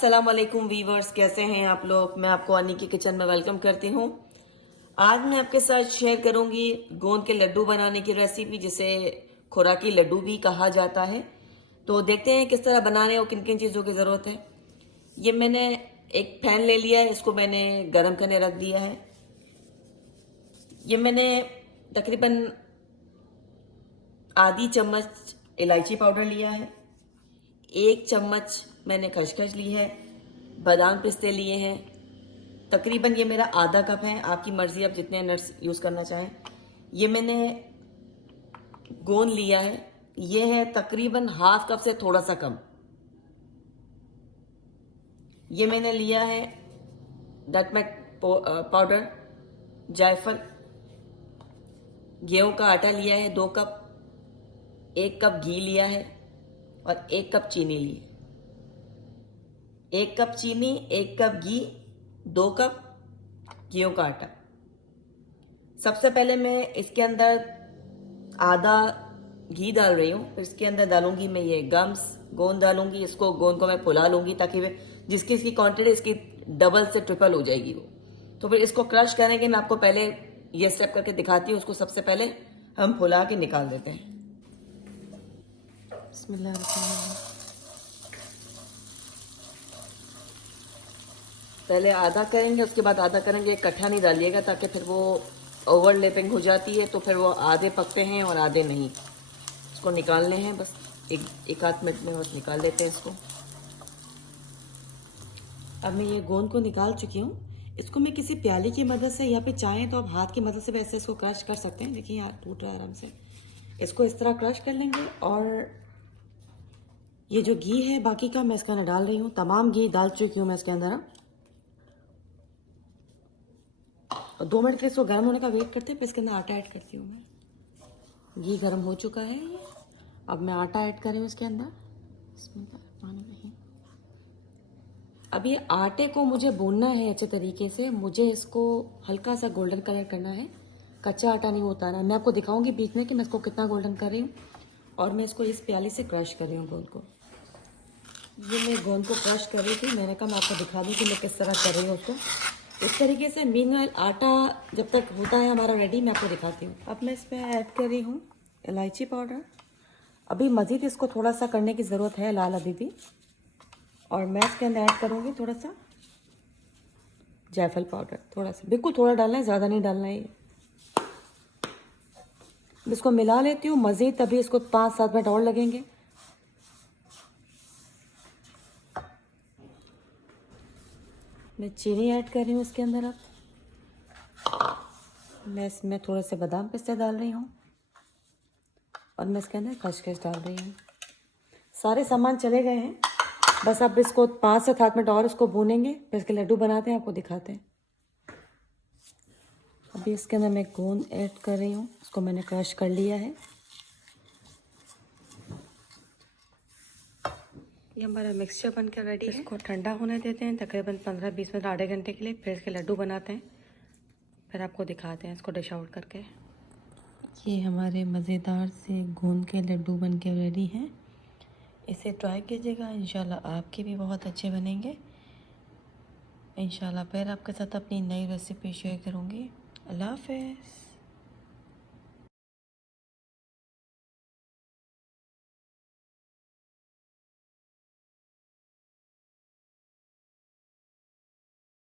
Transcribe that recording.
अस्सलाम वालेकुम वीवर्स, कैसे हैं आप लोग। मैं आपको अनी की किचन में वेलकम करती हूँ। आज मैं आपके साथ शेयर करूंगी गोंद के लड्डू बनाने की रेसिपी, जिसे खुराकी लड्डू भी कहा जाता है। तो देखते हैं किस तरह बनाने और किन किन चीज़ों की ज़रूरत है। ये मैंने एक पैन ले लिया है, इसको मैंने गर्म करने रख दिया है। ये मैंने तकरीबन आधी चम्मच इलायची पाउडर लिया है, 1 चम्मच मैंने खसखस ली है, बादाम पिस्ते लिए हैं। तकरीबन ये मेरा आधा कप है, आपकी मर्जी आप जितने नट्स यूज़ करना चाहें। ये मैंने गोंद लिया है, ये है तकरीबन हाफ कप से थोड़ा सा कम। ये मैंने लिया है नटमेग पाउडर, जायफल, गेहूं का आटा लिया है 2 कप, 1 कप घी लिया है और 1 कप चीनी ली है। 1 कप चीनी, 1 कप घी, 2 कप गेहूं का आटा। सबसे पहले मैं इसके अंदर आधा घी डाल रही हूँ, फिर इसके अंदर डालूंगी मैं ये गम्स गोंद डालूंगी। इसको गोंद को मैं फुला लूंगी ताकि वे जिसकी इसकी क्वांटिटी इसकी डबल से ट्रिपल हो जाएगी वो। तो फिर इसको क्रश करेंगे। मैं आपको पहले ये स्टेप करके दिखाती हूँ। उसको सबसे पहले हम फुला के निकाल देते हैं। बिस्मिल्लाह। पहले आधा करेंगे, उसके बाद आधा करेंगे। इकट्ठा नहीं डालिएगा ताकि फिर वो ओवरलैपिंग हो जाती है, तो फिर वो आधे पकते हैं और आधे नहीं। इसको निकालने हैं, बस एक आध मिनट में बस निकाल लेते हैं इसको। अब मैं ये गोंद को निकाल चुकी हूँ। इसको मैं किसी प्याली की मदद से या फिर चाहें तो आप हाथ की मदद से वैसे इसको क्रश कर सकते हैं। देखिए यहाँ टूट रहा है आराम से। इसको इस तरह क्रश कर लेंगे और ये जो घी है बाकी का मैं इसके अंदर डाल रही हूँ। तमाम घी डाल चुकी हूँ मैं इसके अंदर। और 2 मिनट के इसको गर्म होने का वेट करते हैं, फिर इसके अंदर आटा ऐड करती हूँ मैं। घी गर्म हो चुका है, अब मैं आटा ऐड कर रही हूँ इसके अंदर। अब ये आटे को मुझे भूनना है अच्छे तरीके से। मुझे इसको हल्का सा गोल्डन कलर करना है, कच्चा आटा नहीं होता ना। मैं आपको दिखाऊंगी बीच में कि मैं इसको कितना गोल्डन कर रही हूँ। और मैं इसको इस प्याली से क्रश कर रही हूँ गोंद को। ये मैं गोंद को क्रश कर रही थी, मैंने कहा मैं आपको दिखा दूँ कि मैं किस तरह कर रही हूँ उसको। इस तरीके से मीनवाइल आटा जब तक होता है हमारा रेडी, मैं आपको दिखाती हूँ। अब मैं इसमें ऐड कर रही हूँ इलायची पाउडर। अभी मज़ीद इसको थोड़ा सा करने की ज़रूरत है लाल अभी भी। और मैं इसके अंदर ऐड करूँगी थोड़ा सा जायफल पाउडर, थोड़ा सा, बिल्कुल थोड़ा डालना है, ज़्यादा नहीं डालना है। इसको मिला लेती हूँ मज़ीद, तभी इसको 5-7 मिनट और लगेंगे। मैं चीनी ऐड कर रही हूँ इसके अंदर। अब मैं इसमें थोड़े से बादाम पिस्ते डाल रही हूँ और मैं इसके अंदर खसखस डाल रही हूँ। सारे सामान चले गए हैं, बस अब इसको 5 से 7 मिनट और इसको भूनेंगे, फिर इसके लड्डू बनाते हैं, आपको दिखाते हैं। अभी इसके अंदर मैं गोंद ऐड कर रही हूँ, इसको मैंने क्रश कर लिया है। ये हमारा मिक्सचर बनकर रेडी है। इसको ठंडा होने देते हैं तकरीबन 15-20 मिनट, आधे घंटे के लिए। फिर इसके लड्डू बनाते हैं, फिर आपको दिखाते हैं इसको डिश आउट करके। ये हमारे मज़ेदार से गोंद के लड्डू बन के रेडी हैं। इसे ट्राई कीजिएगा, इंशाल्लाह आपके भी बहुत अच्छे बनेंगे। इंशाल्लाह फिर आपके साथ अपनी नई रेसिपी शेयर करूँगी। अल्लाह हाफ़िज़।